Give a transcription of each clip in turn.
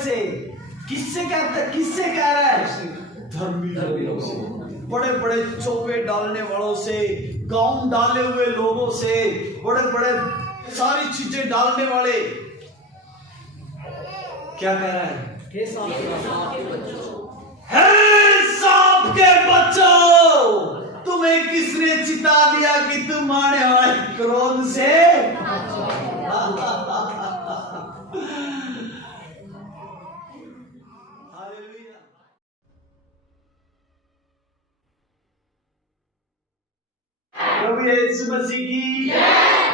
से? किससे कह रहा है? धर्मी लोगों से, बड़े बड़े चौके डालने वालों से, गाउन डाले हुए लोगों से, बड़े बड़े सारी चीजें डालने वाले। क्या कह रहा है? हे सांप के बच्चों, तुम्हें किसने चिता दिया कि तुम आने वाले क्रोध से? प्रभु यीशु मसीह की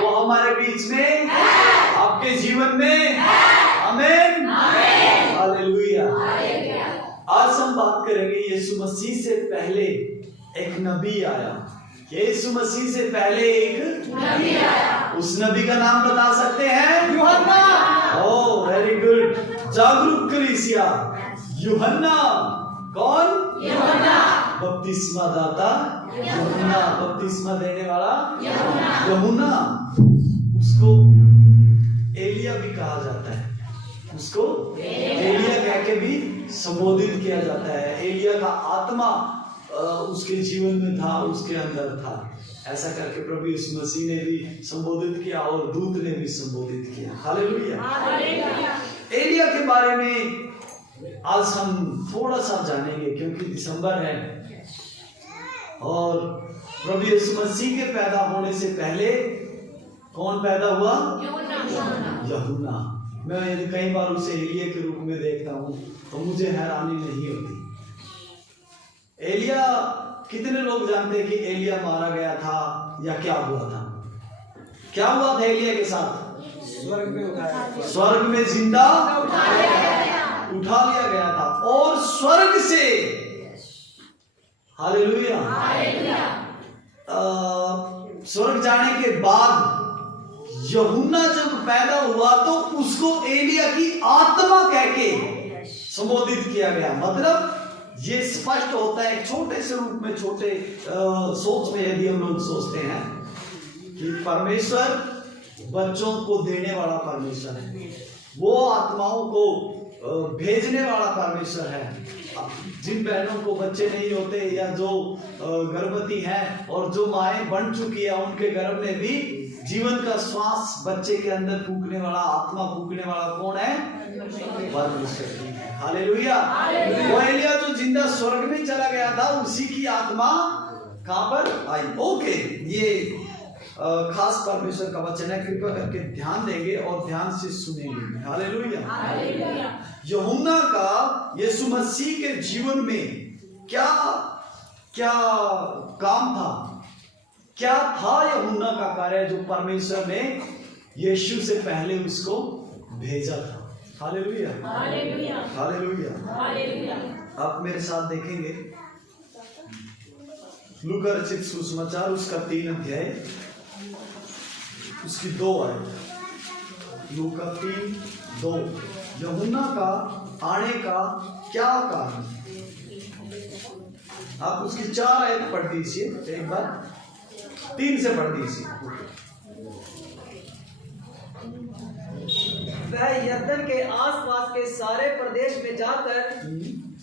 वो हमारे बीच में, आपके जीवन में। आमीन, हालेलुया। आज हम बात करेंगे यीशु मसीह से पहले एक नबी आया। यीशु मसीह से पहले एक नबी आया। उस नबी का नाम बता सकते हैं? यूहन्ना। Oh very good. जागरूक कलीसिया, यूहन्ना। कौन? यूहन्ना। बपतिस्मा दाता यूहन्ना, बपतिस्मा देने वाला यूहन्ना। उसको एलिया भी कहा जाता है, उसको एलिया कह के भी संबोधित किया जाता है। एलिया का आत्मा उसके जीवन में था, उसके अंदर था। ऐसा करके प्रभु यीशु मसीह ने भी संबोधित किया और दूत ने भी संबोधित किया। हालेलुया। एलिया के बारे में आज हम थोड़ा सा जानेंगे, क्योंकि दिसंबर है और प्रभु यीशु मसीह के पैदा होने से पहले कौन पैदा हुआ? यूहन्ना। मैं कई बार उसे एलिया के रूप में देखता हूँ तो मुझे हैरानी नहीं होती। एलिया, कितने लोग जानते हैं कि एलिया मारा गया था या क्या हुआ था? क्या हुआ था एलिया के साथ? स्वर्ग में जिंदा उठा लिया गया था और स्वर्ग से, हालेलुया, स्वर्ग जाने के बाद यूहन्ना जब पैदा हुआ तो उसको एलिया की आत्मा कह के संबोधित किया गया। मतलब ये स्पष्ट होता है छोटे से रूप में, छोटे सोच में यदि हम लोग सोचते हैं कि परमेश्वर बच्चों को देने वाला परमेश्वर है, वो आत्माओं को भेजने वाला परमेश्वर है। जिन बहनों को बच्चे नहीं होते या जो गर्भवती हैं और जो माएं बन चुकी है, उनके गर्भ में भी जीवन का श्वास बच्चे के अंदर फूकने वाला, आत्मा फूकने वाला कौन है? परमेश्वर। हालेलुया। वो एलिया जो जिंदा स्वर्ग में चला गया था, उसी की आत्मा कहां पर आई? ओके, ये खास परमेश्वर का वचन है। कृपया करके ध्यान देंगे और ध्यान से सुनेंगे। हालेलुया। यूहन्ना का यीशु मसीह के जीवन में क्या क्या काम था? क्या था यूहन्ना का कार्य जो परमेश्वर ने यीशु से पहले उसको भेजा था? Hallelujah, hallelujah. आप मेरे साथ देखेंगे लूका रचित सुसमाचार, उसका 3 अध्याय, उसकी 2 आयत। लूका 3:2। यूहन्ना का आने का क्या कारण? आप उसकी 4 आयत पढ़ दीजिए एक बार, 3 से पढ़ दीजिए। वह यरदन के आसपास के सारे प्रदेश में जाकर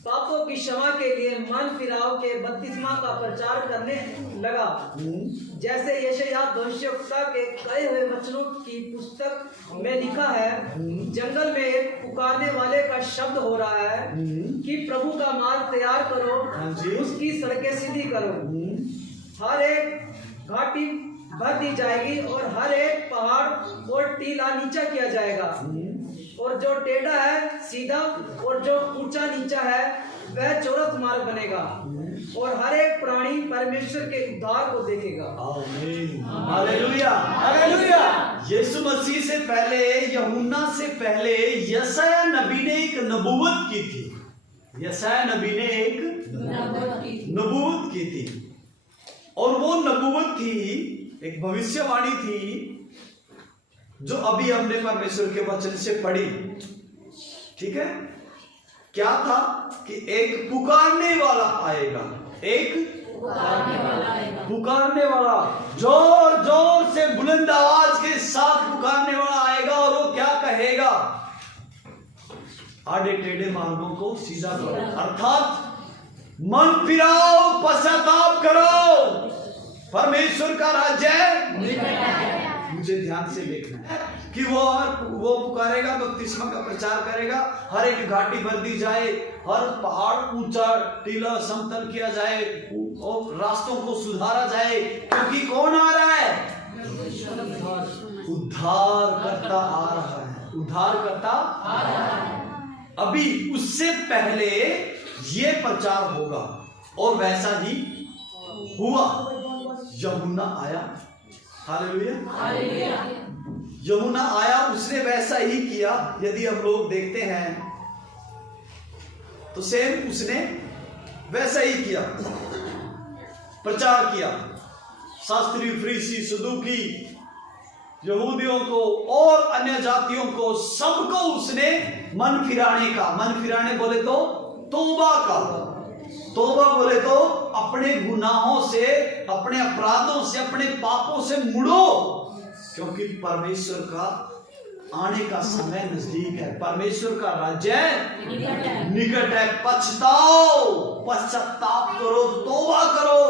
पापों की क्षमा के लिए मन फिराव के बपतिस्मा का प्रचार करने लगा, जैसे यशायाह भविष्यवक्ता के कहे हुए वचनों की पुस्तक में लिखा है। जंगल में एक पुकारने वाले का शब्द हो रहा है कि प्रभु का मार्ग तैयार करो, उसकी सड़कें सीधी करो। हर एक घाटी भर दी जाएगी और हर एक पहाड़ और टीला नीचा किया जाएगा, और जो टेढ़ा है सीधा और जो ऊंचा नीचा है वह चौरस मार्ग बनेगा, और हर एक प्राणी परमेश्वर के उद्धार को देखेगा। आमीन, हालेलुया, हालेलुया। यीशु मसीह से पहले, यूहन्ना से पहले यशायाह नबी ने एक नबूवत की थी। यशायाह नबी ने एक नबूवत की थी, और वो नबूवत थी, एक भविष्यवाणी थी जो अभी हमने परमेश्वर के वचन से पढ़ी। ठीक है, क्या था कि एक पुकारने वाला आएगा, एक पुकारने वाला, जोर जोर से बुलंद आवाज के साथ पुकारने वाला आएगा, और वो क्या कहेगा? आड़े टेढ़े मार्गों को सीधा करो, अर्थात मन फिराओ, पश्चाताप करो, परमेश्वर का राज्य है। मुझे ध्यान से देखना है कि वो पुकारेगा, बपतिस्मा का प्रचार करेगा, हर एक घाटी भर दी जाए, हर पहाड़ ऊंचा टीला समतल किया जाए और रास्तों को सुधारा जाए, क्योंकि कौन आ रहा है? उद्धार करता आ रहा है, उद्धार करता आ रहा है। अभी उससे पहले ये प्रचार होगा और वैसा ही हुआ। यूहन्ना आया, हालेलुया, यूहन्ना आया, उसने वैसा ही किया। यदि हम लोग देखते हैं तो सेम उसने वैसा ही किया, प्रचार किया। शास्त्री, फरीसी, सदूकी, यहूदियों को और अन्य जातियों को, सबको उसने मन फिराने बोले तो तौबा का, तौबा बोले तो अपने गुनाहों से, अपने अपराधों से, अपने पापों से मुड़ो, क्योंकि परमेश्वर का आने का समय नजदीक है, परमेश्वर का राज्य निकट है। पछताओ, पश्चाताप करो, तौबा करो।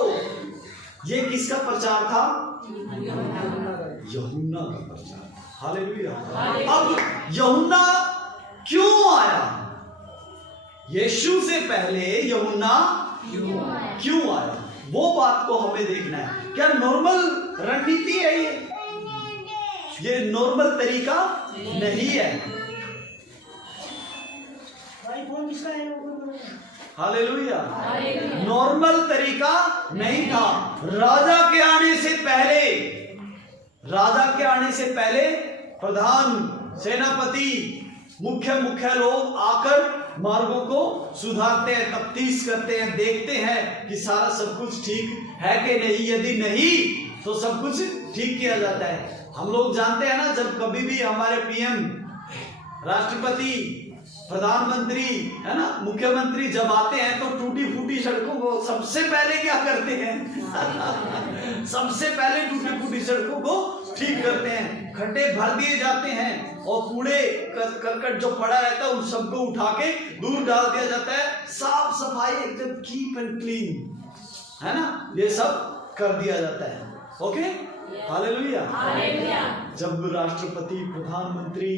ये किसका प्रचार था? यूहन्ना का प्रचार। हालेलुया। अब यूहन्ना क्यों आया? यीशु से पहले यूहन्ना क्यों आया? वो बात को हमें देखना है। क्या नॉर्मल रणनीति है ये नॉर्मल तरीका नहीं है। हालेलुया। नॉर्मल तरीका नहीं था। राजा के आने से पहले प्रधान, सेनापति, मुख्य लोग आकर मार्गों को सुधारते हैं, तफ्तीश करते हैं, देखते हैं कि सारा सब कुछ ठीक है कि नहीं। यदि नहीं तो सब कुछ ठीक किया जाता है। हम लोग जानते हैं ना, जब कभी भी हमारे पीएम, राष्ट्रपति, प्रधानमंत्री, है ना, मुख्यमंत्री जब आते हैं तो टूटी फूटी सड़कों को सबसे पहले क्या करते हैं? सबसे पहले टूटी फूटी सड़कों को ठीक करते हैं, खड्डे भर दिए जाते हैं और कूड़े करकट जो पड़ा रहता है उन सबको उठा के दूर डाल दिया जाता है। साफ सफाई एकदम कीप एंड क्लीन, है ना, ये सब कर दिया जाता है। Okay, hallelujah. जब राष्ट्रपति, प्रधानमंत्री,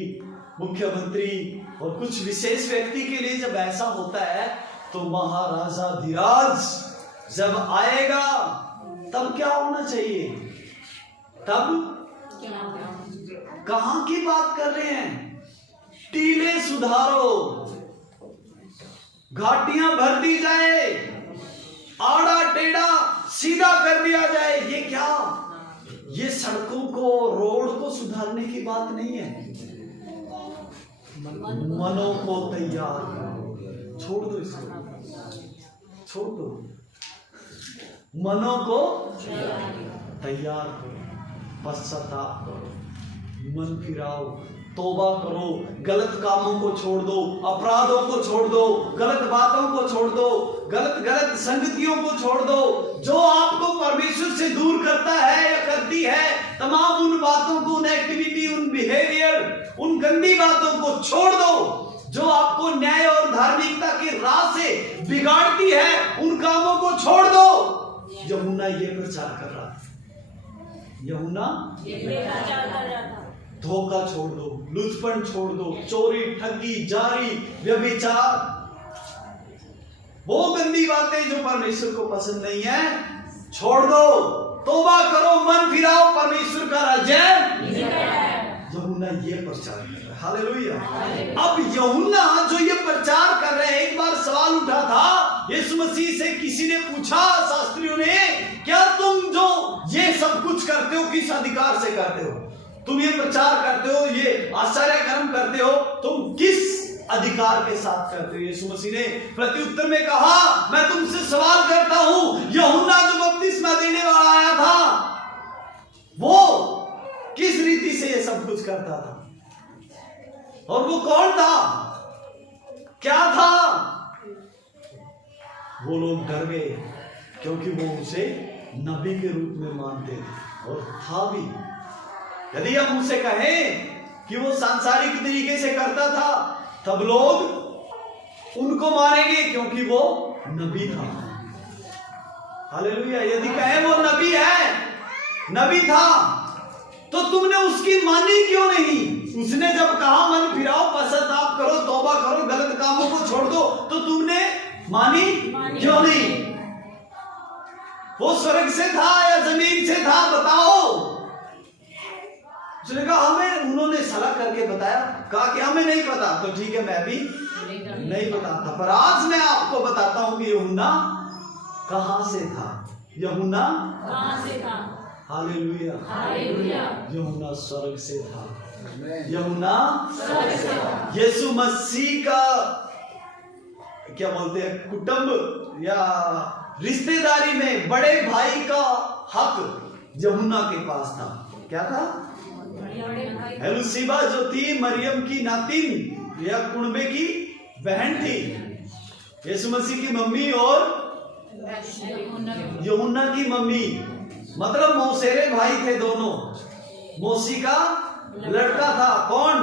मुख्यमंत्री और कुछ विशेष व्यक्ति के लिए जब ऐसा होता है तो महाराजा धीराज जब आएगा तब क्या होना चाहिए? तब कहां की बात कर रहे हैं? टीले सुधारो, घाटियां भर दी जाए, आड़ा टेढ़ा सीधा कर दिया जाए। ये क्या? ये सड़कों को, रोड को सुधारने की बात नहीं है। मनों को तैयार करो, छोड़ दो इसको, छोड़ दो। मनों को तैयार करो, पश्चाताप करो, मन फिराओ, तौबा करो, गलत कामों को छोड़ दो, अपराधों को छोड़ दो, गलत बातों को छोड़ दो, गलत संगतियों को छोड़ दो, जो आपको परमेश्वर से दूर करता है या करती है। तमाम उन बातों को, उन एक्टिविटी, उन बिहेवियर, उन गंदी बातों को छोड़ दो जो आपको न्याय और धार्मिकता की राह से बिगाड़ती है। उन कामों को छोड़ दो। यूहन्ना ये प्रचार कर रहा था। यूहन्ना धोखा छोड़ दो, लुचपन छोड़ दो, चोरी, ठगी, जारी, व्यभिचार, वो गंदी बातें जो परमेश्वर को पसंद नहीं है, छोड़ दो, तौबा करो, मन फिराओ, परमेश्वर का राज्य यूहन्ना ये प्रचार कर रहा है। हालेलुया। अब यूहन्ना जो ये प्रचार कर रहे हैं, एक बार सवाल उठा था यीशु मसीह से, किसी ने पूछा, शास्त्रियों ने, क्या तुम जो ये सब कुछ करते हो किस अधिकार से करते हो? तुम ये प्रचार करते हो, ये आश्चर्य कर्म करते हो, तुम किस अधिकार के साथ करते हो? यीशु मसीह ने प्रत्युत्तर में कहा, मैं तुमसे सवाल करता हूं, यूहन्ना जो बपतिस्मा देने वाला आया था, वो किस रीति से ये सब कुछ करता था? और वो कौन था? क्या था? वो लोग डर गए क्योंकि वो उसे नबी के रूप में मानते थे और था भी। यदि हम उसे कहें कि वो सांसारिक तरीके से करता था, तब लोग उनको मारेंगे क्योंकि वो नबी था। हालेलुया। यदि कहे वो नबी है, नबी था, तो तुमने उसकी मानी क्यों नहीं? उसने जब कहा मन फिराओ, पश्चाताप करो, तौबा करो, गलत कामों को छोड़ दो, तो तुमने मानी क्यों नहीं? वो स्वर्ग से था या जमीन से था, बताओ। उसने कहा हमें, उन्होंने सलाह करके बताया, कहा कि हमें नहीं पता। तो ठीक है, मैं भी नहीं बताता, पर आज मैं आपको बताता हूं कि यूहन्ना कहां से था। यूहन्ना कहां से था? Hallelujah, hallelujah. यूहन्ना स्वर्ग से था। यूहन्ना स्वर्ग से था। यीशु मसीह का क्या बोलते हैं, कुटुंब या रिश्तेदारी में बड़े भाई का हक यूहन्ना के पास था। क्या था? एलुसीबा जो थी मरियम की नातिन या कुणबे की बहन थी, यीशु मसीह की मम्मी और यूहन्ना की मम्मी, मतलब मौसेरे भाई थे दोनों। मौसी का लड़का था कौन?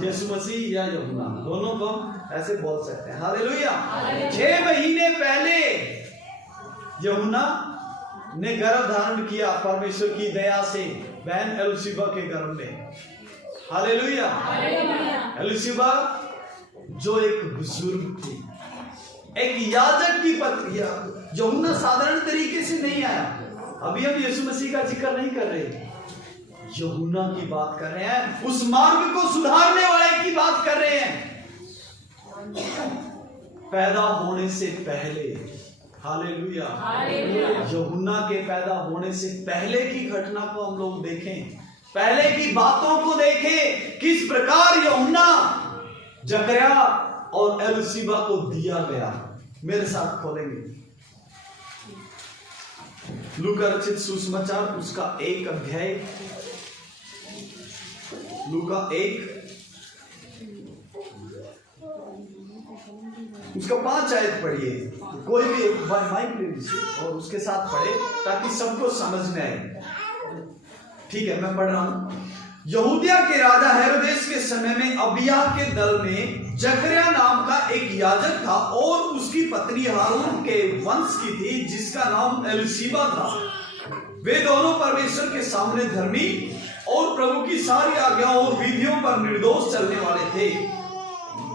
यीशु मसीह या यूहन्ना, दोनों को ऐसे बोल सकते हैं। हालेलुया। 6 महीने पहले यूहन्ना ने गर्भ धारण किया परमेश्वर की दया से बहन एलुसीबा के गर्भ में। हालेलुया। एलुसीबा जो एक बुजुर्ग थी, एक याजक की पत्नी। यूहन्ना साधारण तरीके से नहीं आया। अभी हम यीशु मसीह का जिक्र नहीं कर रहे, यूहन्ना की बात कर रहे हैं, उस मार्ग को सुधारने वाले की बात कर रहे हैं। पैदा होने से पहले, हालेलुया, यूहन्ना के पैदा होने से पहले की घटना को हम लोग देखें, पहले की बातों को देखें, किस प्रकार यूहन्ना जकरिया और एलुसीबा को दिया गया। मेरे साथ खोलेंगे लूका रचित सुसमाचार, उसका 1 अध्याय, लूका 1 उसका 5 आयत पढ़िए। कोई भी एक माइक ले लीजिए और उसके साथ पढ़े ताकि सबको समझ में आए। ठीक है, मैं पढ़ रहा हूं। यहूदिया के राजा हेरोदेस के समय में अबिय्याह के दल में जकरिया नाम का एक याजक था और उसकी पत्नी हारून के वंश की थी, जिसका नाम एलुसीबा था। वे दोनों परमेश्वर के सामने धर्मी और प्रभु की सारी आज्ञाओं और विधियों पर निर्दोष चलने वाले थे।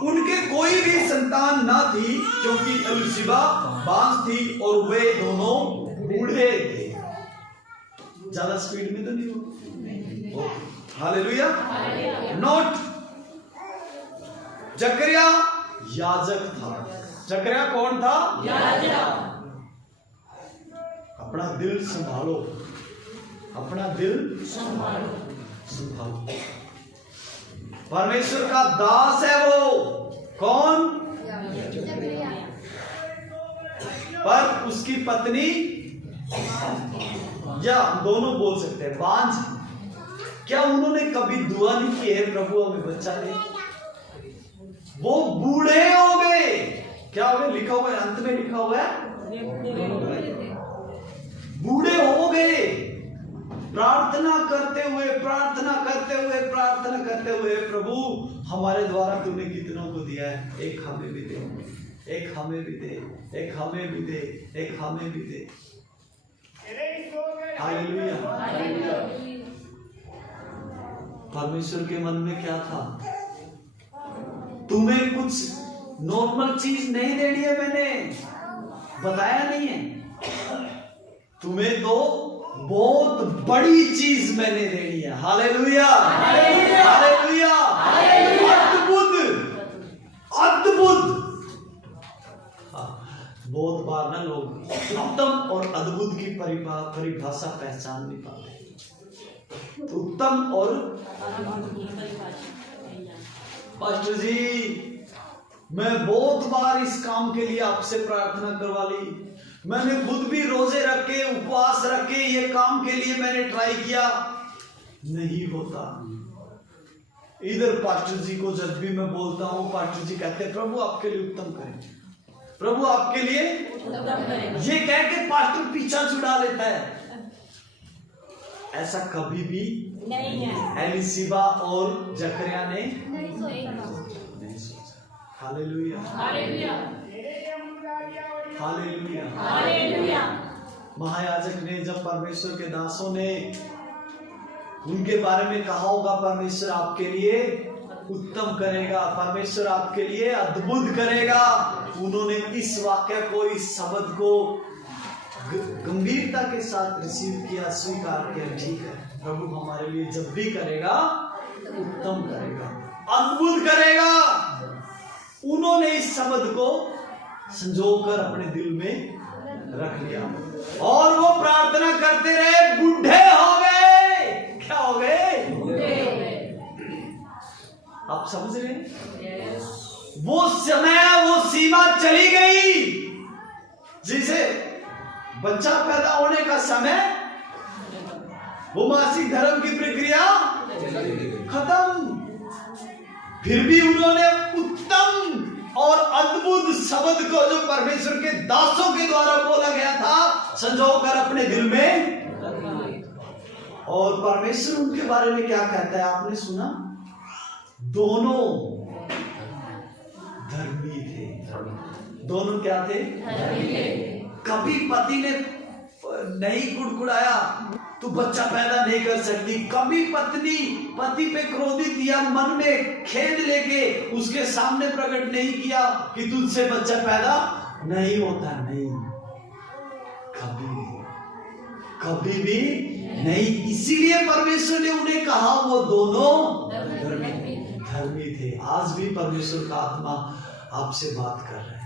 उनके कोई भी संतान ना थी क्योंकि एलुसीबा बांझ थी और वे दोनों बूढ़े थे। ज्यादा स्पीड में तो नहीं हो। हालेलुया। नोट, जकरिया याजक था। जकरिया कौन था? याजक। अपना दिल संभालो, अपना दिल संभालो। परमेश्वर का दास है वो। कौन? पर उसकी पत्नी, या दोनों बोल सकते हैं, बांझ। क्या उन्होंने कभी दुआ नहीं की है प्रभु हमें बच्चा दे? वो बूढ़े हो गए। क्या हो गए? लिखा हुआ है, अंत में लिखा हुआ है बूढ़े हो गए। प्रार्थना करते हुए, प्रार्थना करते हुए, प्रार्थना करते हुए, प्रभु हमारे द्वारा तूने कितनों को दिया है, एक हमें भी दे, एक हमें भी दे, एक हमें भी दे, एक हमें भी दे। हालेलुया। परमेश्वर के मन में क्या था? तुम्हें कुछ नॉर्मल चीज नहीं देनी है, मैंने बताया नहीं है। तुम्हें तो बहुत बड़ी चीज मैंने देनी है। हालेलुया, हालेलुया, अद्भुत, अद्भुत। बहुत बार ना लोग उत्तम और अद्भुत की परिभाषा पहचान नहीं पाते। उत्तम और पास्टर जी, मैं बहुत बार इस काम के लिए आपसे प्रार्थना करवा ली, मैंने खुद भी रोजे रख के, उपवास रख के ये काम के लिए मैंने ट्राई किया, नहीं होता। इधर पास्टर जी को जब भी मैं बोलता हूँ, पास्टर जी कहते हैं प्रभु आपके लिए उत्तम करें, प्रभु आपके लिए उत्तम करें, ये कह के पास्टर पीछा छुड़ा लेता है। ऐसा कभी भी नहीं है। एलिसीबा और जकरिया ने नहीं सोचा। Hallelujah, hallelujah, hallelujah. हालेलुया। महायाजक ने, जब परमेश्वर के दासों ने उनके बारे में कहा होगा परमेश्वर आपके लिए उत्तम करेगा, परमेश्वर आपके लिए अद्भुत करेगा, उन्होंने इस वाक्य को, इस शब्द को गंभीरता के साथ रिसीव किया, स्वीकार किया। ठीक है, प्रभु हमारे लिए जब भी करेगा उत्तम करेगा, अद्भुत करेगा। उन्होंने इस शब्द को संजोकर अपने दिल में रख लिया और वो प्रार्थना करते रहे। बूढ़े हो गए। क्या हो गए? आप समझ रहे हैं? वो समय, वो सीमा चली गई। जिसे बच्चा पैदा होने का समय, वो मासिक धर्म की प्रक्रिया खत्म। फिर भी उन्होंने उत्तम और अद्भुत शब्द को, जो परमेश्वर के दासों के द्वारा बोला गया था, संजोकर अपने दिल में। और परमेश्वर उनके बारे में क्या कहता है, आपने सुना? दोनों धर्मी थे। दोनों क्या थे? कभी पति ने नहीं कुड़कुड़ाया तू बच्चा पैदा नहीं कर सकती, कभी पत्नी पति पे क्रोधित या मन में खेद लेके उसके सामने प्रकट नहीं किया कि तुझसे बच्चा पैदा नहीं होता। नहीं, कभी भी नहीं। इसीलिए परमेश्वर ने उन्हें कहा वो दोनों धर्मी थे। आज भी परमेश्वर का आत्मा आपसे बात कर रहा है।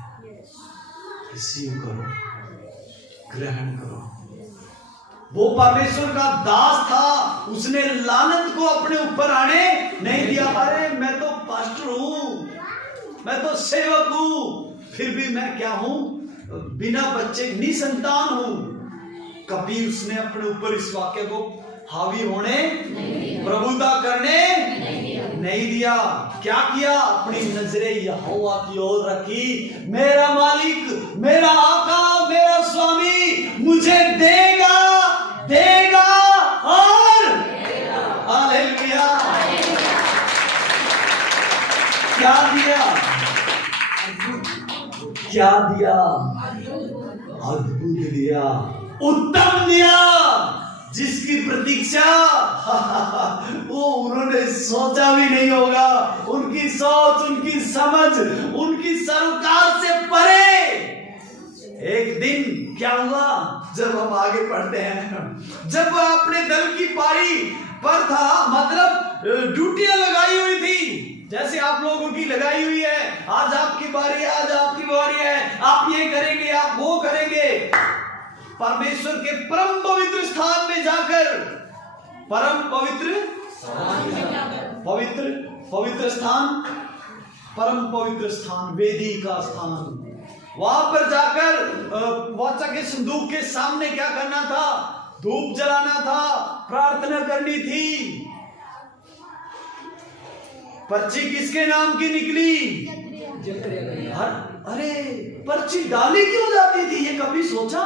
रिसीव करो, ग्रहण करो। वो परमेश्वर का दास था, उसने लानत को अपने ऊपर आने नहीं दिया। अरे मैं तो पास्टर हूं, मैं तो सेवक हूं, फिर भी मैं क्या हूं? बिना बच्चे, निसंतान हूं। कभी उसने अपने ऊपर इस वाक्य को हावी होने, प्रभुता करने नहीं दिया। क्या किया? अपनी नजरें यहोवा की ओर रखी। मेरा मालिक, मेरा आका, मेरा स्वामी मुझे देगा और हालेलुया। क्या दिया? क्या दिया? अद्भुत दिया, उत्तम दिया, जिसकी प्रतीक्षा वो उन्होंने सोचा भी नहीं होगा। उनकी सोच, उनकी समझ, उनकी सरोकार से परे। एक दिन क्या हुआ, जब हम आगे पढ़ते हैं, जब वह अपने दल की पारी पर था, मतलब ड्यूटियां लगाई हुई थी, जैसे आप लोगों की लगाई हुई है। आज आपकी बारी है, आज आपकी बारी है, आप ये करेंगे, आप वो करेंगे। परमेश्वर के परम पवित्र स्थान में जाकर, परम पवित्र स्थान, परम पवित्र स्थान, वेदी का स्थान, वहां पर जाकर वाचा के संदूक के सामने क्या करना था? धूप जलाना था, प्रार्थना करनी थी। पर्ची किसके नाम की निकली? अरे पर्ची डाली क्यों जाती थी, ये कभी सोचा?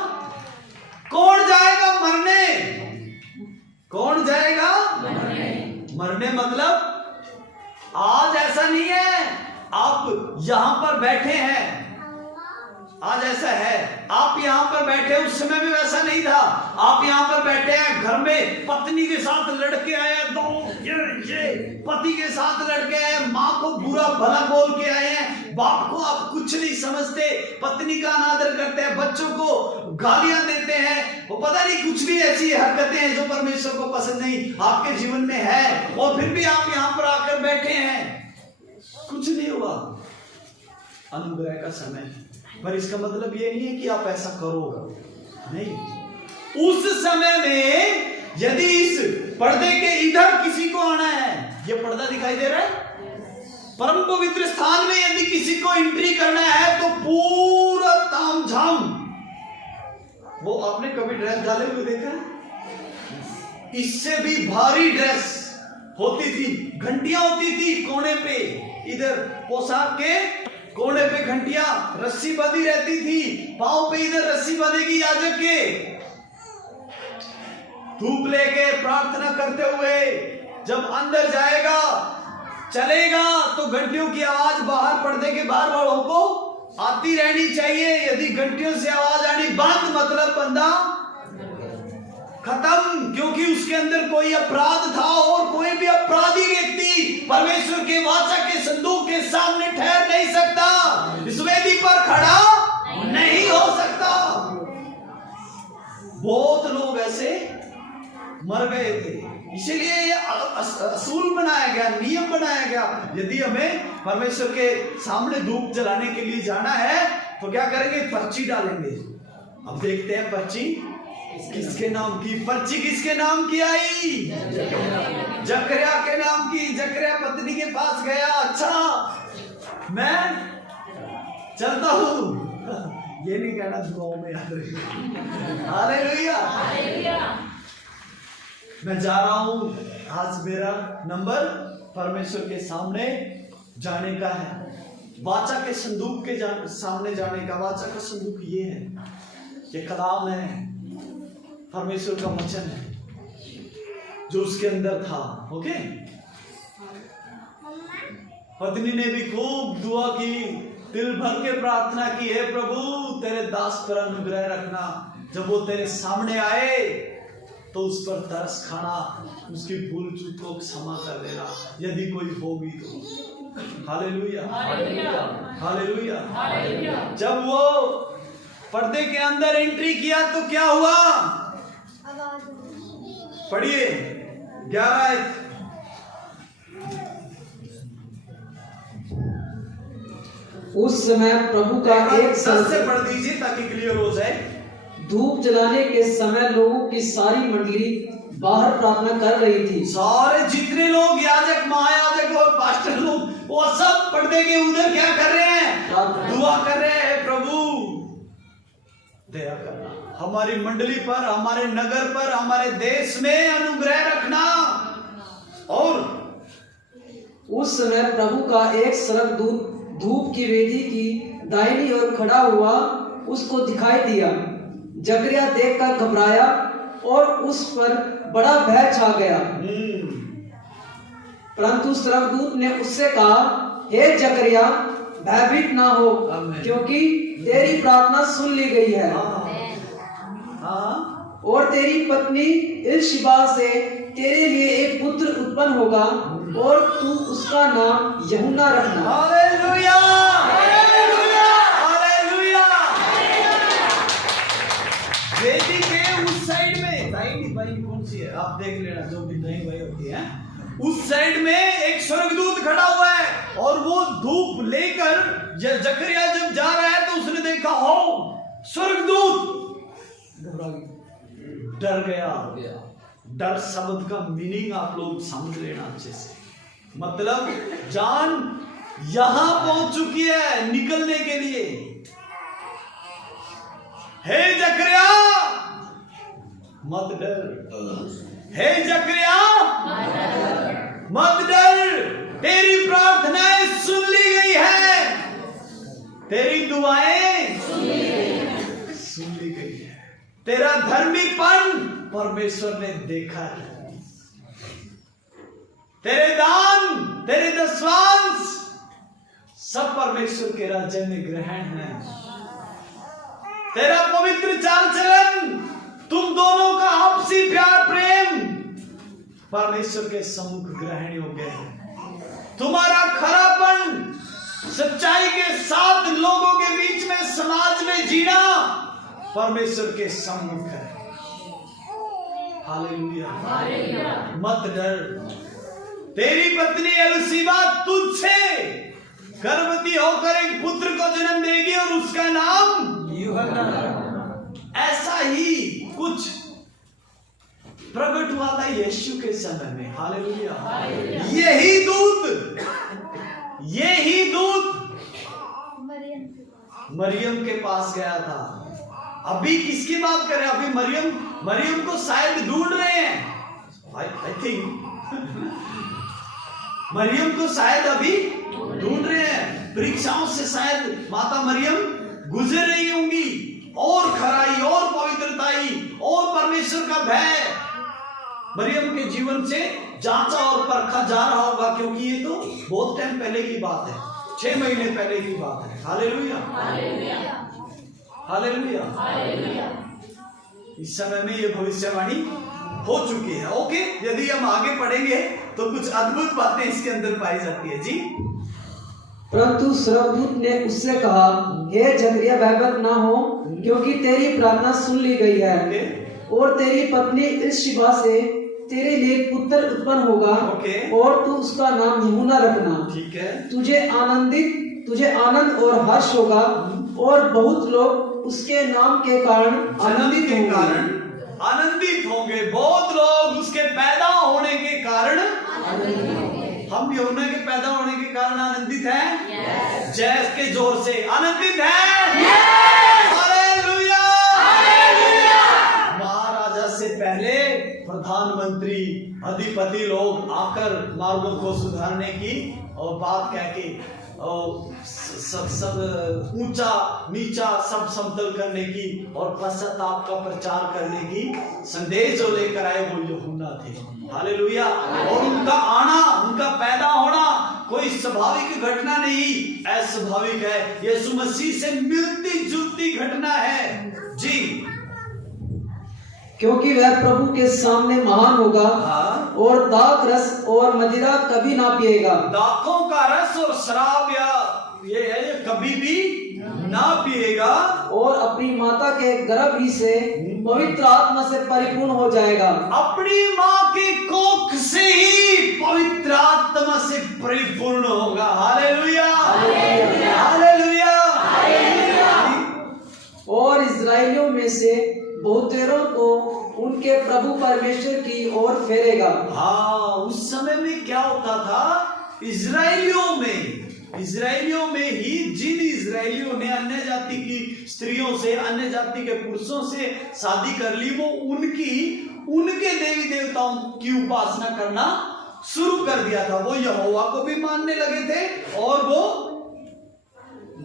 कौन जाएगा मरने? कौन जाएगा मरने? मतलब आज ऐसा नहीं है, आप यहां पर बैठे हैं, आज ऐसा है, आप यहां पर बैठे, उस समय में वैसा नहीं था। आप यहां पर बैठे हैं, घर में पत्नी के साथ लड़के आए, ये पति के साथ लड़के आए, माँ को बुरा भला बोल के आए हैं, बाप को आप कुछ नहीं समझते, पत्नी का अनादर करते हैं, बच्चों को गालियां देते हैं, वो पता नहीं कुछ भी ऐसी हरकतें हैं जो परमेश्वर को पसंद नहीं आपके जीवन में है, और फिर भी आप यहां पर आकर बैठे हैं, कुछ नहीं हुआ। अनुग्रह का समय, पर इसका मतलब ये नहीं है कि आप ऐसा करो, नहीं। उस समय में यदि इस पर्दे के इधर किसी को आना है, ये पर्दा दिखाई दे रहा है, परम पवित्र स्थान में यदि किसी को एंट्री करना है तो पूरा तामझाम। वो आपने कभी ड्रेस डाले हुए देखा है? इससे भी भारी ड्रेस होती थी, घंटियां होती थी कोने पे, इधर पोशाक के कोने पे घंटियां, रस्सी बंधी रहती थी, पांव पे इधर रस्सी बंधेगी याजक के, धूप लेके प्रार्थना करते हुए जब अंदर जाएगा चलेगा तो घंटियों की आवाज बाहर पर्दे के बाहर वालों को आती रहनी चाहिए। यदि घंटियों से आवाज आनी बंद, मतलब बंदा खत्म, क्योंकि उसके अंदर कोई अपराध था और कोई भी अपराधी व्यक्ति परमेश्वर के वाचा के संदूक के सामने ठहर नहीं सकता, इस वेदी पर खड़ा नहीं हो सकता। बहुत लोग ऐसे मर गए थे, इसीलिए ये असूल बनाया गया, नियम बनाया गया। यदि हमें परमेश्वर के सामने धूप जलाने के लिए जाना है तो क्या करेंगे? पर्ची डालेंगे। अब देखते हैं पर्ची किसके नाम की। पर्ची किसके नाम की आई? जकरिया के नाम की। जकरिया पत्नी के पास गया, अच्छा मैं चलता हूं, ये नहीं कहना दुआओं में याद रखिए। हालेलुया, मैं जा रहा हूं, आज मेरा नंबर परमेश्वर के सामने जाने का है, वाचा के संदूक के सामने जाने का। वाचा का संदूक ये है, ये कलाम है, परमेश्वर का वचन है जो उसके अंदर था। ओके, पत्नी ने भी खूब दुआ की, दिल भर के प्रार्थना की, हे प्रभु तेरे दास पर अनुग्रह रखना, जब वो तेरे सामने आए तो उस पर तरस खाना, उसकी भूल चूक को क्षमा कर देना यदि कोई होगी तो। Hallelujah, hallelujah. जब वो पर्दे के अंदर एंट्री किया तो क्या हुआ? पढ़िए 11। उस समय प्रभु का एक सर से पढ़ दीजिए ताकि क्लियर हो जाए। धूप जलाने के समय लोगों की सारी मंडली बाहर प्रार्थना कर रही थी। सारे जितने लोग, याजक, महायाजक और पास्टर लोग, वो सब पर्दे के उधर क्या कर रहे हैं? दुआ कर रहे हैं, प्रभु दया करना, हमारी मंडली पर, हमारे नगर पर, हमारे देश में अनुग्रह रखना। और उस समय प्रभु का एक स्वर्गदूत धूप की वेदी की दाहिनी ओर खड़ा हुआ उसको दिखाई दिया। जकरिया देखकर घबराया और उस पर बड़ा भय छा गया। परंतु स्वर्गदूत ने उससे कहा, हे जकरिया, भयभीत ना हो, क्योंकि तेरी प्रार्थना सुन ली गई है। और तेरी पत्नी इल्शिबा से तेरे लिए एक पुत्र उत्पन्न होगा और तू उसका नाम यूहन्ना रखना। Hallelujah, hallelujah, hallelujah. वेदी के उस साइड में, दाहिनी बाई कौन सी है आप देख लेना, जो भी दाहिनी बाई होती है, उस साइड में एक स्वर्गदूत खड़ा हुआ है और वो धूप लेकर जकरिया जब जा रहा है तो उसने देखा, हो स्वर्गदूत, डर गया। डर शब्द का मीनिंग आप लोग समझ लेना अच्छे से, मतलब जान यहां पहुंच चुकी है निकलने के लिए। हे जकरिया मत डर, हे जकरिया मत डर, तेरी प्रार्थनाएं सुन ली गई है, तेरी दुआएं सुन ली गई है, तेरा धर्मीपन परमेश्वर ने देखा है, तेरे दान, तेरे दशवांश सब परमेश्वर के राज्य में ग्रहण है, तेरा पवित्र चाल चलन, तुम दोनों का आपसी प्यार प्रेम परमेश्वर के सम्मुख ग्रहण योग्य है, तुम्हारा खरापन सच्चाई के साथ लोगों के बीच में समाज में जीना परमेश्वर के सम्मुख है। हालेलुया, मत डर, तेरी पत्नी एलिशिबा तुझसे गर्भवती होकर एक पुत्र को जन्म देगी और उसका नाम यूहन्ना। ऐसा ही कुछ प्रकट हुआ था यीशु के समय में। हालेलुया, यही दूत मरियम के पास गया था। अभी किसकी बात करें? अभी मरियम को शायद ढूंढ रहे हैं, आई थिंक मरियम को शायद अभी ढूंढ रहे हैं, परीक्षाओं से शायद माता मरियम गुजर रही होंगी, और खराई और पवित्रताई और परमेश्वर का भय मरियम के जीवन से जांचा और परखा जा रहा होगा, क्योंकि ये तो बहुत टाइम पहले की बात है, 6 महीने पहले की बात है। Hallelujah, hallelujah. इस समय में ये भविष्यवाणी हो चुकी है। ओके, यदि हम आगे पढ़ेंगे तो कुछ अद्भुत बातें इसके अंदर पाई जाती है। जी, परंतु स्वर्गदूत ने उससे कहा, हे जकरिया, भयभीत ना हो, क्योंकि तेरी प्रार्थना सुन ली गई है, और तेरी पत्नी इलिशबा से तेरे लिए पुत्र उत्पन्न होगा, और तू उसका नाम यूहन्ना रखना। ठीक है। तुझे आनंद और हर्ष होगा, और बहुत लोग उसके नाम के कारण आनंदित होंगे। बहुत लोग उसके पैदा होने के कारण, हम यूहन्ना के पैदा होने के कारण आनंदित हैं। जय के जोर से आनंदित हैं। हालेलुया। महाराजा से पहले प्रधानमंत्री, अधिपति लोग आकर मार्गों को सुधारने की और बात कह के सब ऊंचा नीचा सब समतल करने की और पश्चाताप का प्रचार करने की संदेश जो लेकर आए वो यूहन्ना थे। हालेलुया। और उनका आना, उनका पैदा होना कोई स्वाभाविक घटना नहीं, अस्वाभाविक है। यीशु मसीह से मिलती जुलती घटना है। जी, क्योंकि वह प्रभु के सामने महान होगा, और दाख रस और मदिरा कभी ना पिएगा। दाखों का रस और शराब या ये है, ये कभी भी ना पिएगा, और अपनी माता के गर्भ ही से पवित्र आत्मा से परिपूर्ण हो जाएगा। अपनी माँ के कोख से ही पवित्र आत्मा से परिपूर्ण होगा। Hallelujah, hallelujah. और इस्राएलियों में से बहुतेरों को उनके प्रभु परमेश्वर की ओर फेरेगा। हाँ, उस समय में क्या होता था, इस्राएलियों में ही जिन इस्राएलियों ने अन्य जाति की स्त्रियों से, अन्य जाति के पुरुषों से शादी कर ली, वो उनके देवी देवताओं की उपासना करना शुरू कर दिया था। वो यहोवा को भी मानने लगे थे और वो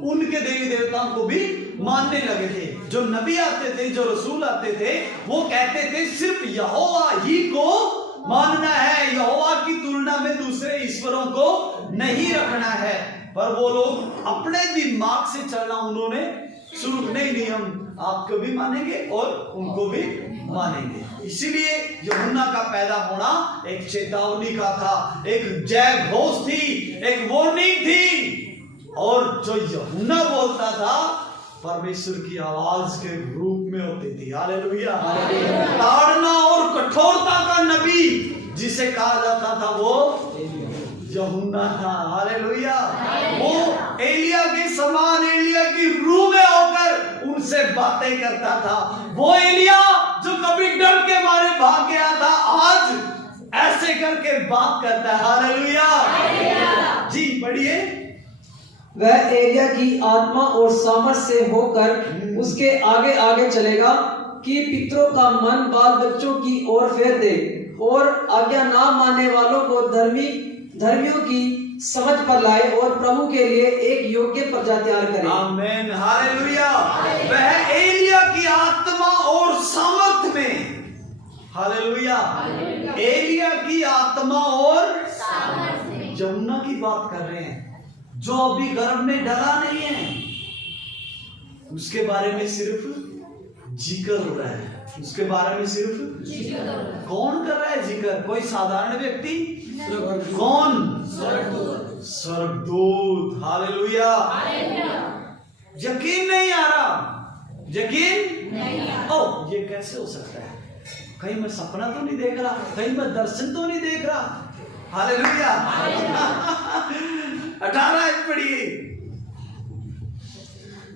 उनके देवी देवताओं को भी मानने लगे थे। जो नबी आते थे, जो रसूल आते थे, वो कहते थे सिर्फ यहोवा ही को मानना है, यहोवा की तुलना में दूसरे ईश्वरों को नहीं रखना है। पर वो लोग अपने दिमाग से चलना उन्होंने शुरू, नहीं हम आपको भी मानेंगे और उनको भी मानेंगे। इसीलिए यूहन्ना का पैदा होना एक चेतावनी का था, एक जय घोष थी, एक वार्निंग थी। और जो यूहन्ना बोलता था परमेश्वर की आवाज के रूप में होती थी। हालेलुया। ताड़ना और कठोरता का नबी जिसे कहा जाता था वो यूहन्ना था। हालेलुया। वो एलिया के समान, एलिया की रूह में होकर उनसे बातें करता था। वो एलिया जो कभी डर के मारे भाग गया था, आज ऐसे करके बात करता है। हालेलुया। जी पढ़िए। वह एलिया की आत्मा और सामर्थ से होकर उसके आगे आगे चलेगा कि पितरों का मन बाल बच्चों की ओर फेर दे, और आज्ञा ना मानने वालों को धर्मियों की समझ पर लाए, और प्रभु के लिए एक योग्य प्रजा तैयार करे। आमीन। हालेलुया। वह एलिया की आत्मा और सामर्थ में, हालेलुया, एलिया की आत्मा और सामर्थ में, यूहन्ना की बात कर रहे हैं जो अभी गर्भ में डला नहीं है, उसके बारे में सिर्फ जिक्र हो रहा है। उसके बारे में सिर्फ कौन कर रहा है जिक्र? कोई साधारण व्यक्ति? कौन? स्वर्गदूत। हालेलुया। यकीन नहीं आ रहा, यकीन नहीं। ये कैसे हो सकता है? कहीं मैं सपना तो नहीं देख रहा, कहीं मैं दर्शन तो नहीं देख रहा। हालेलुया। 18 पढ़िए।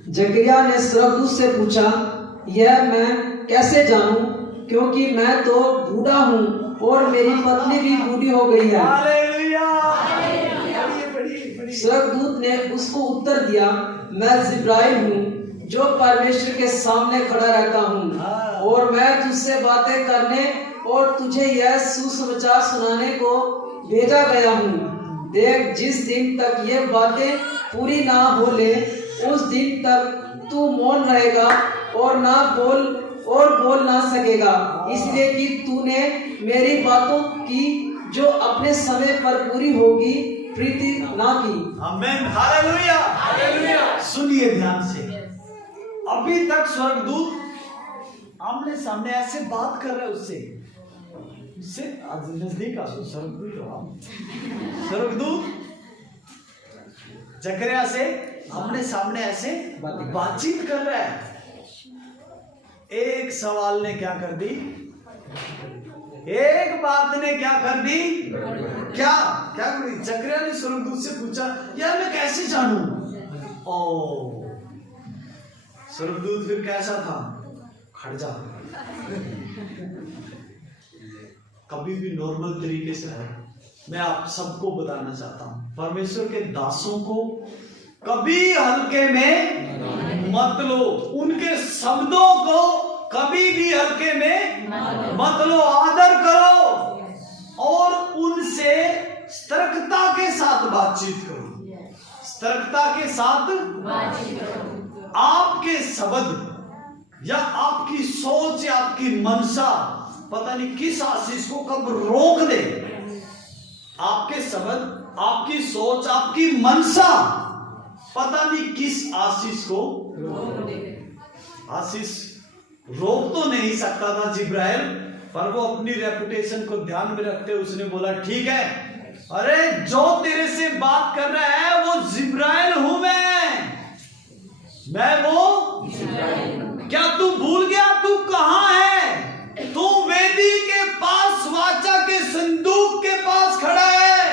जकरिया ने स्वर्गदूत से पूछा, यह मैं कैसे जानूं, क्योंकि मैं तो बूढ़ा हूँ और मेरी पत्नी भी बूढ़ी हो गई है। हालेलुया। स्वर्गदूत ने उसको उत्तर दिया, मैं जिब्राइल हूँ जो परमेश्वर के सामने खड़ा रहता हूँ, और मैं तुझसे बातें करने और तुझे यह सुसमाचार सुनाने को भेजा गया हूँ। देख, जिस दिन तक ये बातें पूरी ना हो ले, उस दिन तक तू मौन रहेगा और बोल ना सकेगा, इसलिए कि तूने मेरी बातों की जो अपने समय पर पूरी होगी प्रीति ना की। आमीन, हालेलुया, हालेलुया। सुनिए ध्यान से, अभी तक स्वर्गदूत आमने सामने ऐसे बात कर रहे हैं उससे आज नजदीक आ, स्वर्गदूत जकरिया से आमने सामने ऐसे बातचीत कर रहा है। एक सवाल ने क्या कर दी, एक बात ने क्या कर दी, क्या क्या कर दी? जकरिया ने स्वर्गदूत से पूछा, यार मैं कैसे जानूं? ओ, स्वर्गदूत फिर कैसा था? खड़ जा। कभी भी नॉर्मल तरीके से है। मैं आप सबको बताना चाहता हूं, परमेश्वर के दासों को कभी हल्के में मत लो, उनके शब्दों को कभी भी हल्के में मत लो, आदर करो और उनसे सतर्कता के साथ बातचीत करो, सतर्कता के साथ बातचीत करो। आपके शब्द या आपकी सोच या आपकी मनसा पता नहीं किस आशीष को कब रोक दे। आपके शब्द, आपकी सोच, आपकी मनसा पता नहीं किस आशीष को रोक दे। आशीष रोक तो नहीं सकता था जिब्राइल, पर वो अपनी रेपुटेशन को ध्यान में रखते उसने बोला ठीक है, अरे जो तेरे से बात कर रहा है वो जिब्राइल हूं मैं वो। क्या तू भूल गया तू कहां है? तू वेदी के पास वाचा के संदूक के पास खड़ा है।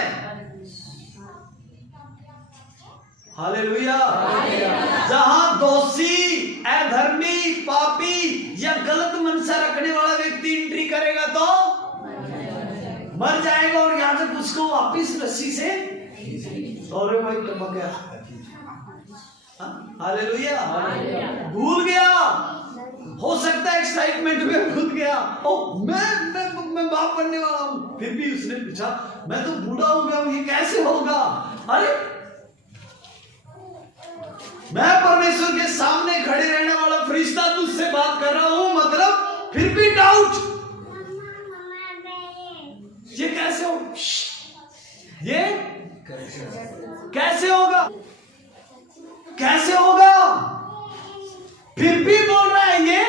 हालेलुया। जहां दोषी, अधर्मी, पापी या गलत मनसा रखने वाला व्यक्ति एंट्री करेगा तो मर जाएगा और यहां से उसको वापिस रस्सी से अरे भाई टपक गया। हालेलुया। भूल गया, हो सकता है एक्साइटमेंट में भूल गया, ओ मैं बाप बनने वाला हूं। फिर भी उसने पूछा मैं तो बूढ़ा हो गया हूं, ये कैसे होगा? अरे मैं परमेश्वर के सामने खड़े रहने वाला फरिश्ता तुझसे बात कर रहा हूं, मतलब फिर भी डाउट, ये कैसे हो, ये कैसे होगा, कैसे होगा? फिर भी बोल रहा है ये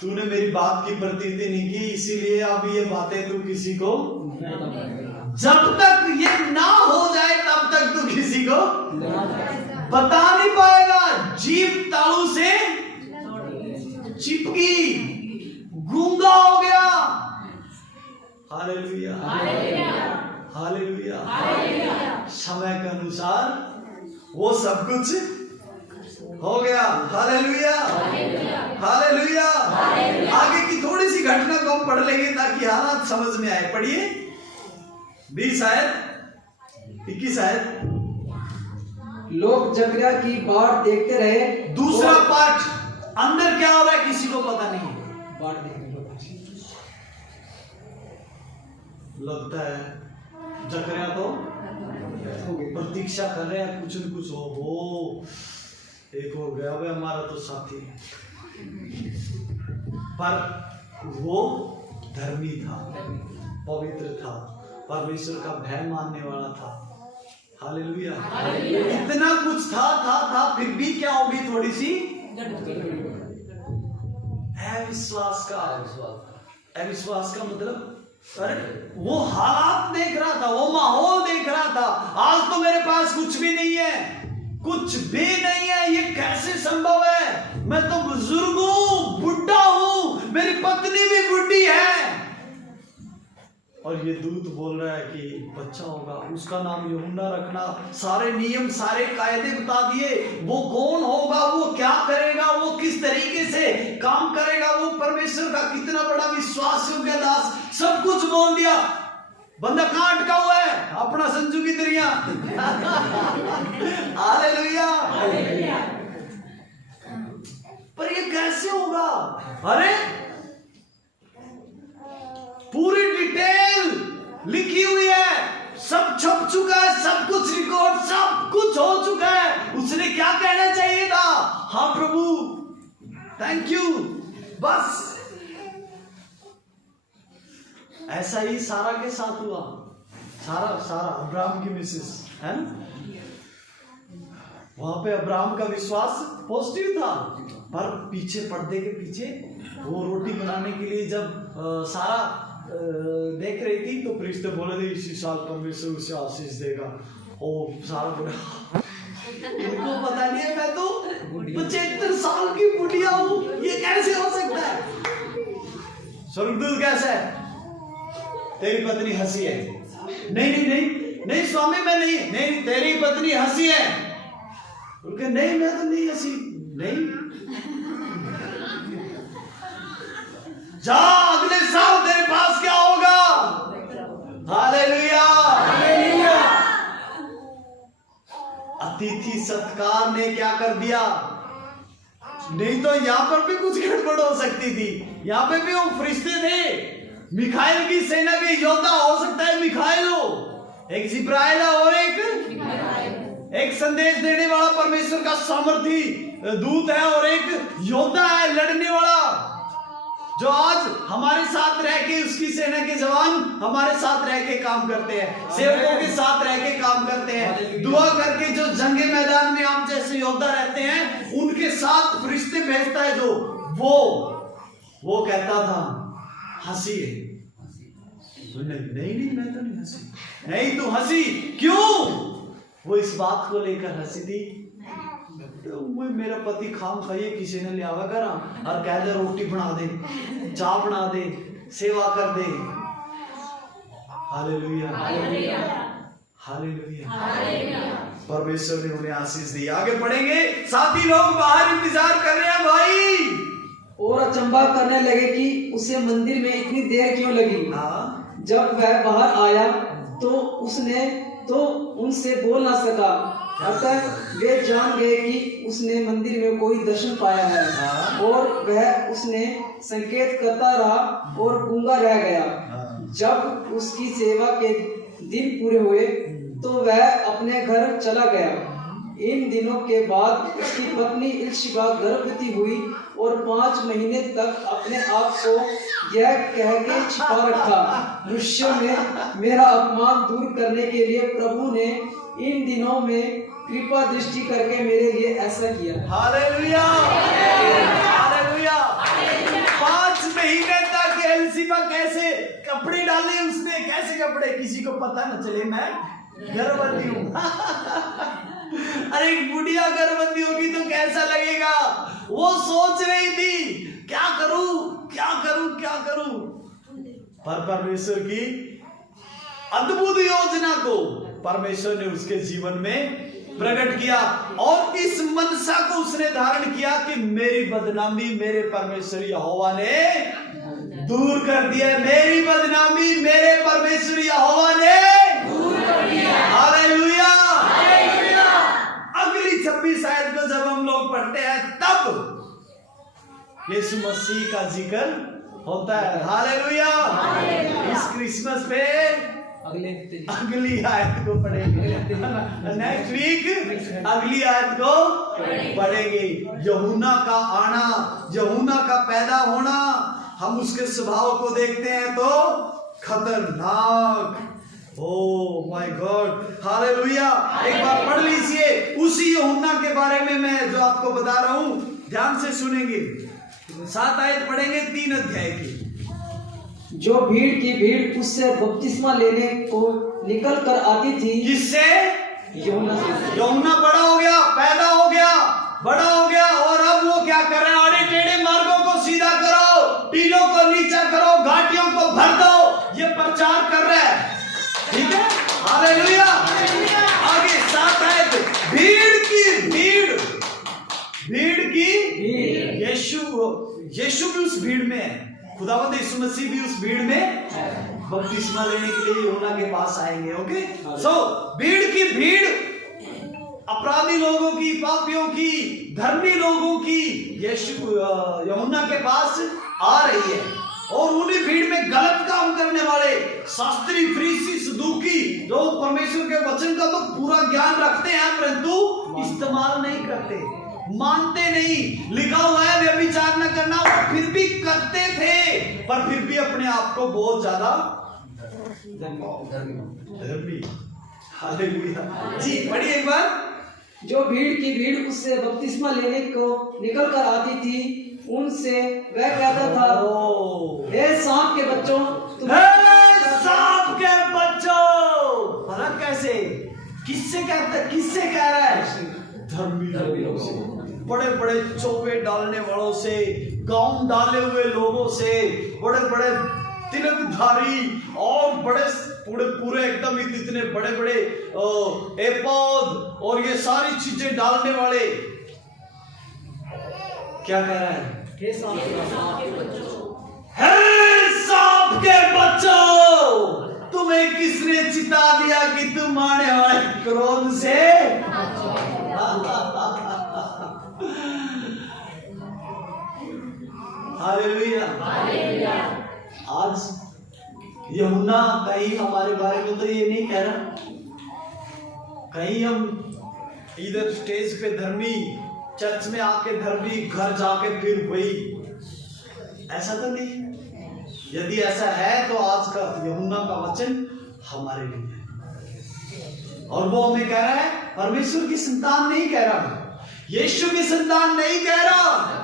तूने मेरी बात की प्रतीति नहीं की, इसीलिए अब ये बातें तू किसी को, जब तक ये ना हो जाए तब तक तू किसी को बता नहीं पाएगा। जीभ तालू से चिपकी, गूंगा हो गया। Hallelujah, hallelujah. समय के अनुसार वो सब कुछ हो गया। Hallelujah, hallelujah. आगे की थोड़ी सी घटना को हम पढ़ लेंगे ताकि हालात समझ में आए। पढ़िए 20 आयत 21 आयत। लोग जकरिया की बाट देखते रहे। दूसरा पार्ट, अंदर क्या हो रहा है किसी को पता नहीं। बाट देखने लगता है जकरिया तो प्रतीक्षा कर रहे हैं कुछ न कुछ हो, एक हो गया भाई हमारा तो साथी, पर वो धर्मी था, पवित्र था, परमेश्वर का भय मानने वाला था। हालेलुया। इतना कुछ था फिर भी क्या होगी, थोड़ी सी अविश्वास का मतलब, अरे वो हालात देख रहा था, वो माहौल देख रहा था। आज तो मेरे पास कुछ भी नहीं है, कुछ भी नहीं है, ये कैसे संभव है? मैं तो बुजुर्ग हूं, बुढ़ा हूं, मेरी पत्नी भी बुढ़ी है। और ये दूत बोल रहा है कि बच्चा होगा, उसका नाम यूहन्ना रखना। सारे नियम, सारे कायदे बता दिए, वो कौन होगा, वो क्या करेगा, वो किस तरीके से काम करेगा, वो परमेश्वर का कितना बड़ा विश्वास योग्य दास, सब कुछ बोल दिया। बंदा कहां अटका हुआ है? अपना संजू की दरिया। हालेलुया। पर ये कैसे होगा? अरे पूरी डिटेल लिखी हुई है, सब छप चुका है, सब कुछ रिकॉर्ड, सब कुछ हो चुका है। उसने क्या कहना चाहिए था? हाँ प्रभु, थैंक यू, बस। ऐसा ही सारा के साथ हुआ। सारा अब्राहम की मिसेस है ना, वहां पे अब्राहम का विश्वास पॉजिटिव था, पर पीछे पर्दे के पीछे वो रोटी बनाने के लिए जब सारा देख रही थी तो फरिश्ते बोले थे इसी साल परमेश्वर उसे आशीष देगा। और सारा बोले इनको पता नहीं है मैं तो 75 साल की बुढ़िया हूं, ये कैसे हो सकता है? स्वर्गदूत कैसा है? तेरी पत्नी हंसी है। नहीं नहीं नहीं नहीं स्वामी मैं नहीं तेरी पत्नी हंसी है। उनके नहीं मैं तो नहीं हंसी। नहीं जा अगले साल तेरे पास क्या होगा? हालेलुया। अतिथि सत्कार ने क्या कर दिया? नहीं तो यहां पर भी कुछ गड़बड़ हो सकती थी। यहां पे भी वो फरिश्ते थे, मिखाइल की सेना के योद्धा, हो सकता है मिखाइल हो, एक जिब्राइल और एक संदेश देने वाला परमेश्वर का सामर्थी दूत है, और एक योद्धा है लड़ने वाला, जो आज हमारे साथ रह के, उसकी सेना के जवान हमारे साथ रह के काम करते हैं, सेवकों के साथ रह के काम करते हैं, दुआ करके जो जंगे मैदान में हम जैसे योद्धा रहते हैं उनके साथ फरिश्ते भेजता है, जो वो कहता था हंसी है। नहीं मैं तो नहीं हंसी। नहीं तू हंसी क्यों? वो इस बात को लेकर हंसी थी, मेरा पति खाम खाइए किसी ने ले आवा करा और कह दे रोटी बना दे, चाय बना दे, सेवा कर दे। Hallelujah hallelujah. परमेश्वर ने उन्हें आशीष दी। आगे पढ़ेंगे, साथी लोग बाहर इंतजार कर रहे हैं भाई, और अचंभा करने लगे कि उसे मंदिर में इतनी देर क्यों लगी। जब वह बाहर आया तो उनसे बोल ना सका, अतः वे जान गए कि उसने मंदिर में कोई दर्शन पाया है, और वह उसने संकेत करता रहा और गूंगा रह गया। जब उसकी सेवा के दिन पूरे हुए तो वह अपने घर चला गया। इन दिनों के बाद उसकी पत्नी इल्शिबा गर्भवती हुई और 5 महीने तक अपने आप को यह कह के छिपा रखा, मनुष्य में मेरा अपमान दूर करने के लिए प्रभु ने इन दिनों में कृपा दृष्टि करके मेरे लिए ऐसा किया। Hallelujah hallelujah. 5 महीने तक एलिशिबा कैसे कपड़े डाले उसने, कैसे कपड़े, किसी को पता न चले मैं गर्भवती हूँ। अरे बुढ़िया गर्भवती होगी तो कैसा लगेगा? वो सोच रही थी क्या करूं, पर परमेश्वर की अद्भुत योजना को परमेश्वर ने उसके जीवन में प्रकट किया, और इस मनसा को उसने धारण किया कि मेरी बदनामी मेरे परमेश्वर यहोवा ने दूर कर दिया। मेरी बदनामी मेरे परमेश्वर यहोवा ने दूर कर दिया। हालेलुया। अगली 26 आयत को जब हम लोग पढ़ते हैं तब यीशु मसीह का जिक्र होता है। हालेलुया। इस क्रिसमस पे अगली आयत को पढ़ेंगे, नेक्स्ट वीक अगली आयत को पढ़ेंगे। यूहन्ना का आना, यूहन्ना का पैदा होना, हम उसके स्वभाव को देखते हैं तो खतरनाक। Oh my God, hallelujah. एक बार पढ़ लीजिए उसी यूहन्ना के बारे में मैं जो आपको बता रहा हूं, ध्यान से सुनेंगे। 7 आयत पढ़ेंगे 3 अध्याय की। जो भीड़ की भीड़ उससे बपतिस्मा लेने को निकल कर आती थी। किससे? यूहन्ना से। यूहन्ना बड़ा हो गया, पैदा हो गया, बड़ा हो गया, और अब वो क्या कर रहा है? आड़े टेढ़े मार्गों को सीधा करो, टीलों को नीचा करो, घाटियों को भर दो, ये प्रचार कर रहा है। ठीक है, हालेलुया। आगे 7 आयत, भीड़ की भीड़ यीशु भी उस भीड़ में है, खुदावंद यीशु मसीह भी उस भीड़ में बपतिस्मा लेने के लिए यूहन्ना के पास आएंगे। ओके, सो भीड़ की भीड़, अपराधी लोगों की, पापियों की, धर्मी लोगों की यूहन्ना के पास आ रही है, और उन्हीं भीड़ में गलत काम करने वाले शास्त्री, फरीसी, सदूकी, जो परमेश्वर के वचन का तो पूरा ज्ञान रखते हैं परंतु इस्तेमाल नहीं करते, मानते नहीं। लिखा हुआ है व्यभिचार न करना, वो फिर भी करते थे, पर फिर भी अपने आप को बहुत ज्यादा धर्मी। हालेलुया। जी पढ़िए एक बार। जो भीड़ की भीड़ उससे बपतिस्मा लेने को निकल कर आती थी, उनसे वह कहता था, हे सांप के बच्चों, सांप के बच्चों। फर्क कैसे? किससे कहता, किससे कह रहा है? धर्मी लोगों से, बड़े बड़े चौबे डालने वालों से, गाउन डाले हुए लोगों से, बड़े बड़े तिलकधारी और बड़े पूरे पूरे एकदम इतने बड़े बड़े एपोद और ये सारी चीजें डालने वाले। क्या कह रहा है? हे सांप के बच्चों, हे सांप के बच्चों, तुम्हें किसने चिता दिया कि तुम आने वाले क्रोध से? हालेलुया। आज यूहन्ना कहीं हमारे बारे में तो ये नहीं कह रहा, कहीं हम इधर स्टेज पे धर्मी, चर्च में आके धर्मी, घर जाके फिर वही, ऐसा तो नहीं। यदि ऐसा है तो आज का यूहन्ना का वचन हमारे लिए है। और वो हमें कह रहा है, परमेश्वर की संतान नहीं कह रहा, यीशु की संतान नहीं कह रहा।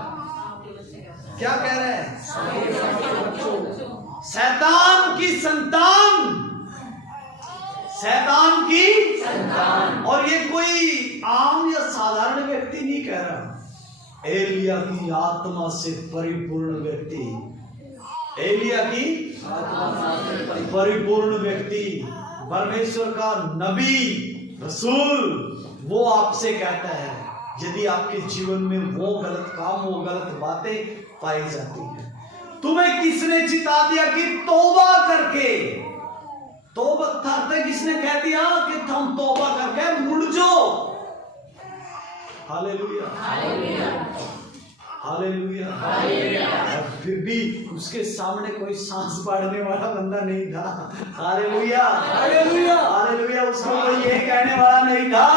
क्या कह रहा है? शैतान की संतान, शैतान की संतान। और ये कोई आम या साधारण व्यक्ति नहीं कह रहा, एलिया की आत्मा से परिपूर्ण व्यक्ति, एलिया की परिपूर्ण व्यक्ति, परमेश्वर का नबी रसूल, वो आपसे कहता है, यदि आपके जीवन में वो गलत काम, वो गलत बातें पाई जाती है, तुम्हें किसने चिता दिया कि तौबा करके, तौबा करते किसने कह दिया कि तुम तौबा करके मुड़ जाओ। Hallelujah, hallelujah, hallelujah. फिर भी उसके सामने कोई सांस पाड़ने वाला बंदा नहीं था। Hallelujah, hallelujah, hallelujah. उसको कोई ये कहने वाला नहीं था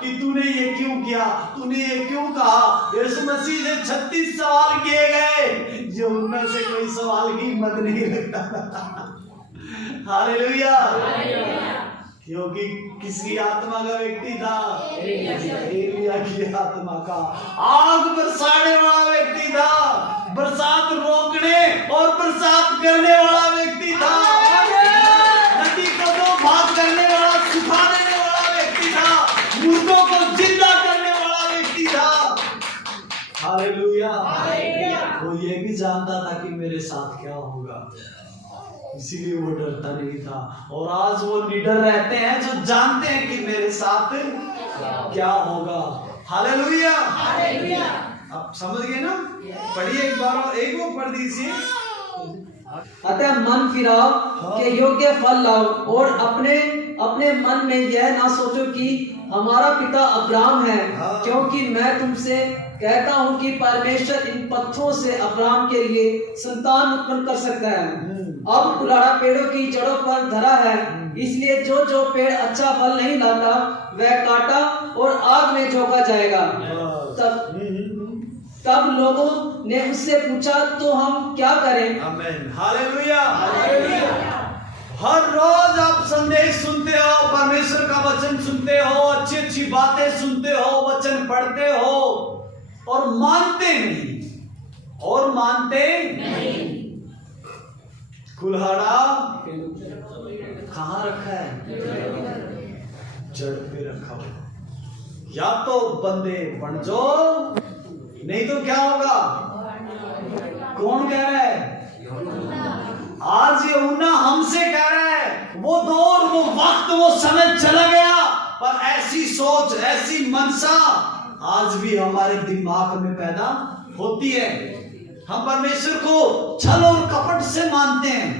कि तूने ये क्यों किया, तूने ये क्यों कहा। यीशु मसीह से 36 सवाल किए गए, जो उनमें से कोई सवाल की हिम्मत नहीं रखता था। हालेलुया, क्योंकि किसकी आत्मा का व्यक्ति था? एलिया की आत्मा का। आग बरसाने वाला व्यक्ति था, बरसात रोकने और बरसात करने वाला व्यक्ति था, नदी को दो भाग करने वाला, सुखा देने वाला व्यक्ति था, मुर्दों को जिंदा करने वाला व्यक्ति था। हालेलुया। वो ये भी जानता था कि मेरे साथ क्या होगा, इसीलिए वो डरता नहीं था। और आज वो निडर रहते हैं जो जानते हैं कि मेरे साथ क्या होगा। Hallelujah, hallelujah. आप समझ गए ना? पढ़िए एक बार और, एक वो पढ़ दीजिए। अतः मन फिराओ के योग्य फल लाओ, और अपने अपने मन में यह ना सोचो कि हमारा पिता अब्राहम है, क्योंकि मैं तुमसे कहता हूँ कि परमेश्वर इन पत्थरों से अब्राहम के लिए संतान उत्पन्न कर सकता है। अब कुल्हाड़ा पेड़ों की जड़ों पर धरा है, इसलिए जो जो पेड़ अच्छा फल नहीं लाता वह काटा और आग में झोंका जाएगा। तब लोगों ने उससे पूछा, तो हम क्या करें? आमीन, हालेलुया, हालेलुया। हर रोज आप संदेश सुनते हो, परमेश्वर का वचन सुनते हो, अच्छी अच्छी बातें सुनते हो, वचन पढ़ते हो और मानते नहीं, और मानते नहीं। कुल्हाड़ा कहाँ रखा है? जड़ पे रखा हुआ। या तो बंदे बन जाओ, नहीं तो क्या होगा? कौन कह रहा है? आज यूहन्ना हमसे कह रहा है, वो दौर, वो वक्त, वो समय चला गया, पर ऐसी सोच, ऐसी मनसा आज भी हमारे दिमाग में पैदा होती है। हम परमेश्वर को छल और कपट से मानते हैं।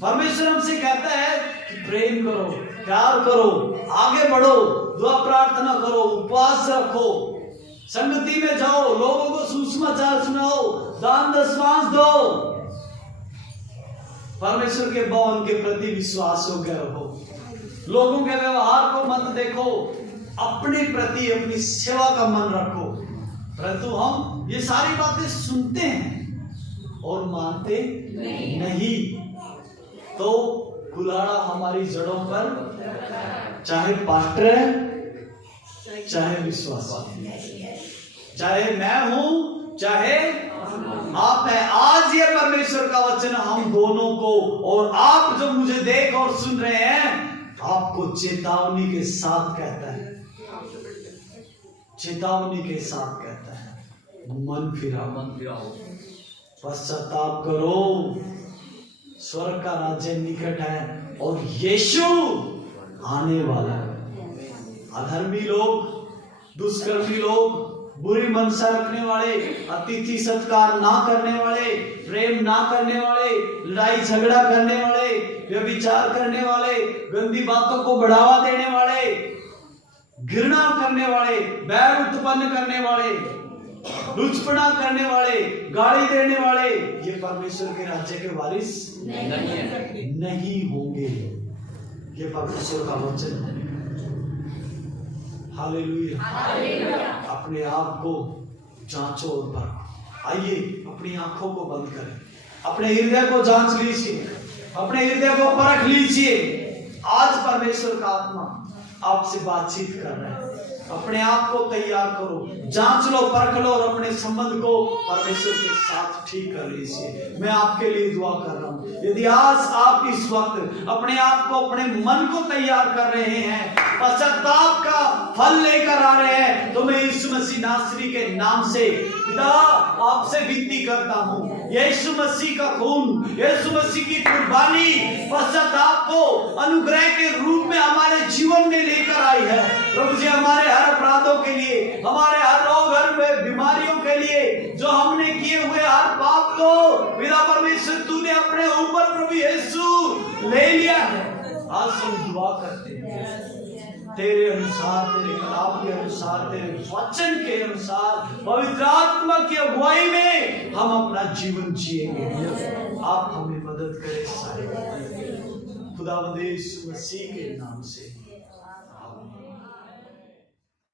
परमेश्वर हमसे कहता है कि प्रेम करो, प्यार करो, आगे बढ़ो, दुआ प्रार्थना करो, उपवास रखो, संगति में जाओ, लोगों को सुसमाचार सुनाओ, दान दशमांश दो, परमेश्वर के भवन के प्रति विश्वास योग्य रहो, लोगों के व्यवहार को मत देखो, अपने प्रति अपनी सेवा का मन रखो। परंतु हम ये सारी बातें सुनते हैं और मानते नहीं। तो कुल्हाड़ा हमारी जड़ों पर, चाहे पास्टर है, चाहे विश्वासी, चाहे मैं हूं, चाहे आप है। आज ये परमेश्वर का वचन हम दोनों को, और आप जो मुझे देख और सुन रहे हैं, आपको चेतावनी के साथ कहता है, चेतावनी के साथ कहता है, मन फिराओ, पश्चाताप करो, स्वर्ग का राज्य निकट है और यीशु आने वाला है। अधर्मी लोग, दुष्कर्मी लोग, बुरी मनसा रखने वाले, अतिथि सत्कार ना करने वाले, प्रेम ना करने वाले, लड़ाई झगड़ा करने वाले, व्यभिचार करने वाले, गंदी बातों को बढ़ावा देने वाले, घृणा करने वाले, बैर उत्पन्न करने वाले, लुचपना करने वाले, गाली देने वाले, ये परमेश्वर के राज्य के वारिस नहीं होंगे। ये परमेश्वर का वचन है। हालेलुया। अपने आप को जांचो और परखो। आइए अपनी आंखों को बंद करें, अपने हृदय को जांच लीजिए, अपने हृदय को परख लीजिए। आज परमेश्वर का आत्मा आपसे बातचीत कर रहा है। अपने आप को तैयार करो, जांच लो, परख लो और अपने संबंध को परमेश्वर के साथ ठीक कर लीजिए। मैं आपके लिए दुआ कर रहा हूं। यदि आज आप इस वक्त अपने आप को, अपने मन को तैयार कर रहे हैं, पश्चाताप का फल लेकर आ रहे हैं, तो मैं यीशु मसीह नासरी के नाम से पिता आपसे विनती करता हूं, यीशु मसीह का खून, यीशु मसीह की कुर्बानी पश्चाताप को अनुग्रह के रूप में हमारे जीवन में लेकर आई है। प्रभु जी, हमारे हर अपराधों के लिए, हमारे हर रोग, हर बीमारियों के लिए, जो हमने किए हुए हर पाप को पिता परमेश्वर तूने अपने ऊपर प्रभु यीशु ले लिया है। आज हम दुआ करते हैं तेरे अनुसार, तेरे कलाम के अनुसार, तेरे वचन के अनुसार, पवित्र आत्मा की अगुवाई में हम अपना जीवन जिएंगे। आप हमें मदद करें सारे खुदावंद यीशु मसीह के नाम से।